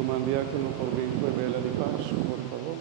Suman diácono por obispo y vela de paso, por favor.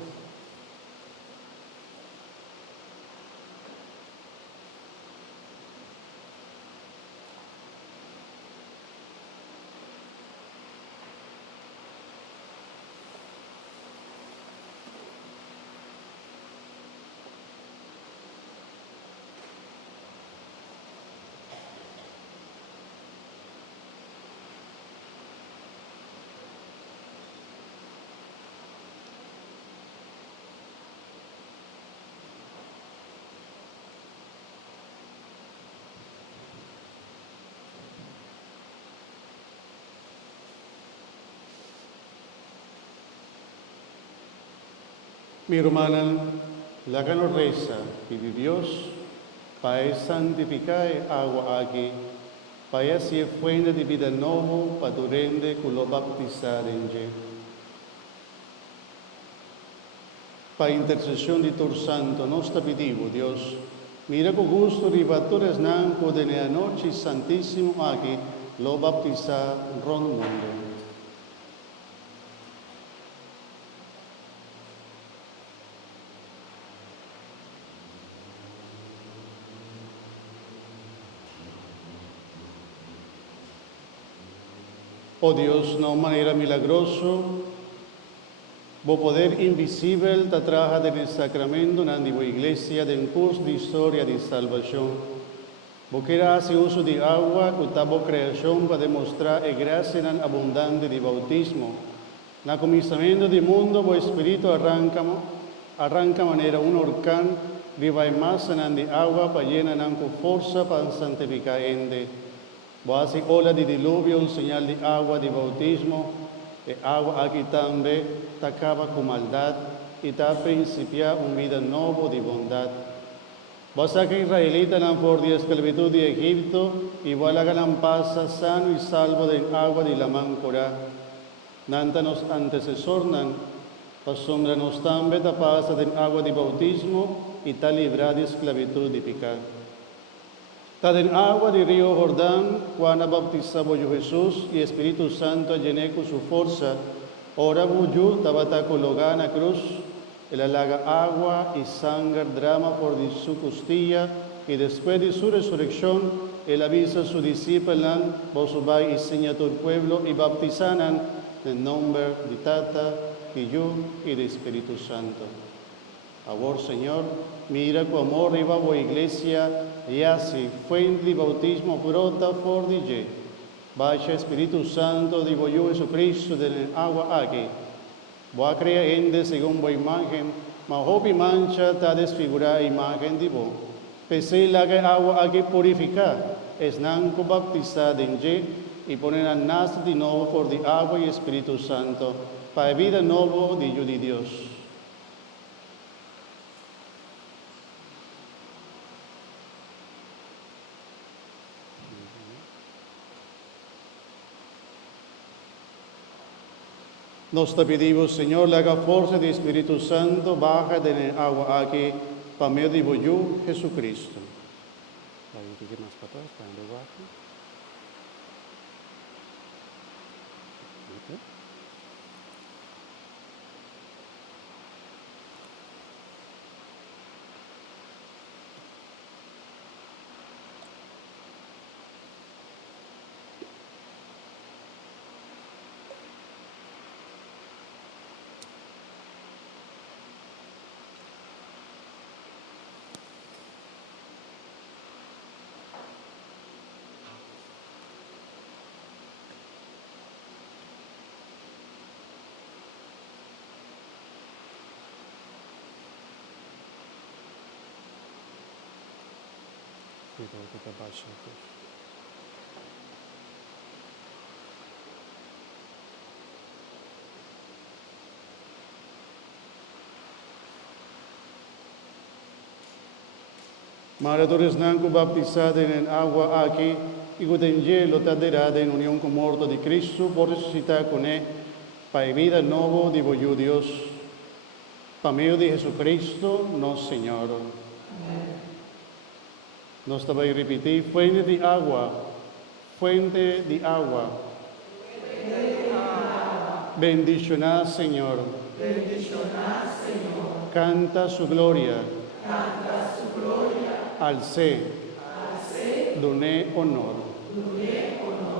Mi hermana, la que nos reza, pide Dios, para santificar agua aquí, para ser fuente de vida nueva, para durante que lo bautizar en ella. Para intercesión de tu santo, nos te pedimos, Dios, mira con gusto ribatores nanco de la noche santísimo aquí, lo bautizar ron mundo. Oh Dios, de una manera milagrosa, vos poder invisible te traja del sacramento en la iglesia del curso de historia de salvación. Vos querés hacer uso de agua que está vos creación para demostrar la gracia abundante de bautismo. En el comienzo del mundo, vos espíritu arranca manera un huracán, viva más en de agua para llenar con fuerza para santificar ende. Vos hace ola de diluvio, un señal de agua de bautismo, y agua aquí también te acaba con maldad y te principia una vida nueva de bondad. Vos saca israelita en por de esclavitud de Egipto y vos la ganan pasa sano y salvo del agua de la mancora. Nanta nos antecesornan, asombranos también te pasa del agua de bautismo y te libra de esclavitud de pecado. Ta den agua del río Jordán, cuando bautizaba yo Jesús y Espíritu Santo llené con su fuerza, ora buyu tabata cologada en la cruz, el halaga agua y sangre drama por de su costilla, y después de su resurrección, él avisa a su discípulos, vos vais y seña todo el pueblo y bautizan en nombre de Tata, y yo y de Espíritu Santo. Ahora, Señor, mira con amor riba a iglesia y así fuente de bautismo brota por DJ. Vaya Espíritu Santo de yo Jesucristo del agua aquí. Voy a crear en según voy imagen, mas hopi mancha ta desfigurar imagen de vos. Pese la que agua aquí purificar, es nanco bautizar en je y poner a nacer de nuevo por de agua y Espíritu Santo, para vida nuevo de yo de Dios. Nos te pedimos, Señor, la fuerza del Espíritu Santo baja del agua aquí, para medio de vos, Jesucristo. Maradores nanco bautizada en agua aquí, y con el hielo taderada en unión con muerto de Cristo, por resucitar con él, para vida nuevo de vos, Dios, para medio de Jesucristo, nuestro Señor. Nos te voy a repetir, fuente de agua, fuente de agua. Bendicioná, Señor. Bendicioná, Señor. Canta su gloria. Canta su gloria. Alcé. Alcé. Doné honor. Doné honor.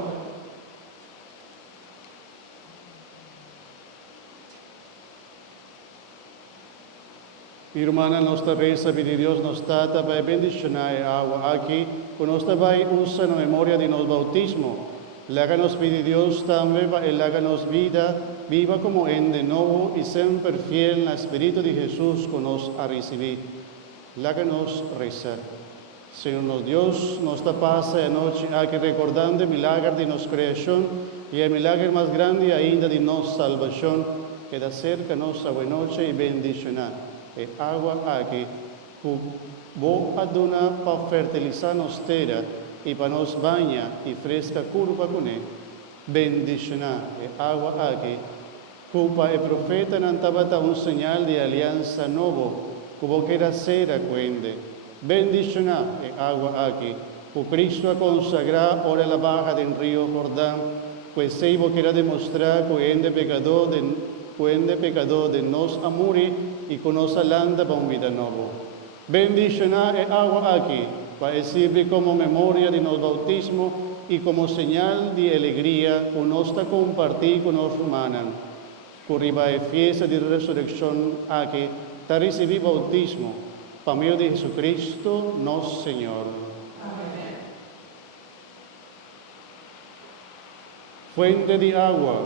Irmana nostra resa vidi Dios nos tata vai bendicionare agua aqui, con nostra vai usa na memoria di nos bautismo. Láganos vidi Dios también y láganos vida, viva como en de nuevo y siempre fiel en el Espíritu de Jesús con nos a recibir. Láganos rezar. Señor nos Dios, nos paz y noche aquí recordando el milagro de nuestra creación y el milagro más grande ainda de nuestra salvación, que da cerca nuestra buena noche y bendicionar. E agua aquí, vos aduna para fertilizar nos terra y para nos baña y fresca curva con él. Bendicionar e agua aquí, cupa e profeta nantabata un señal de alianza nuevo, como quiera ser acuende. Bendicionar e agua aquí, cu Cristo a consagrar ora la baja del río Jordán, pues seivo quiera demostrar que pecador de nos amore y con nos alanda para un vida nuevo. Bendicionar e agua aquí, para servir como memoria de nos bautismo y como señal de alegría con nos compartir con nos hermanos. Curriba e fiesta de resurrección aquí, ta recibir bautismo, para medio de Jesucristo, nuestro Señor. Amén. Fuente de agua.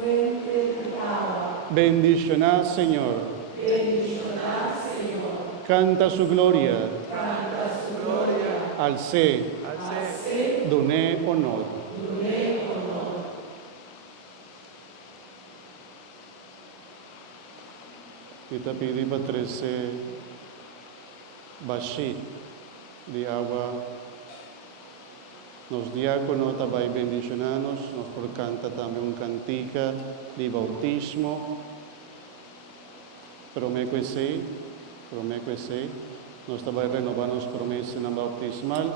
Fuente de agua. Bendicionar, Señor. Bendicioná, Señor. Canta su gloria. Canta su gloria. Alcé. Alcé. Doné honor. Doné honor. Y te pedí para 13 bashit de agua. Los diáconos también bendicionanos, nos por canta también un cantica de bautismo. Prometo ese, nos también renovamos promesas en la bautismal.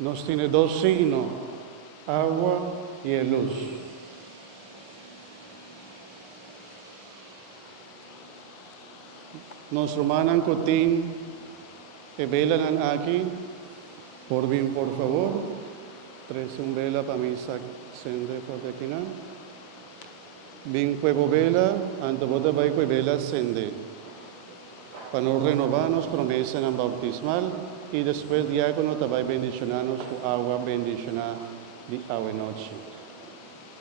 Nos tiene dos signos, agua y luz. Nos romanan cotín e velan aquí, por bien, por favor, tres un vela para mí sende por aquí, ¿no? Bien cuevo vela, anto bota vai cue vela sende. Para nos renovarnos promesa en bautismal y después diácono también bendicionarnos con agua bendicionar de agua noche.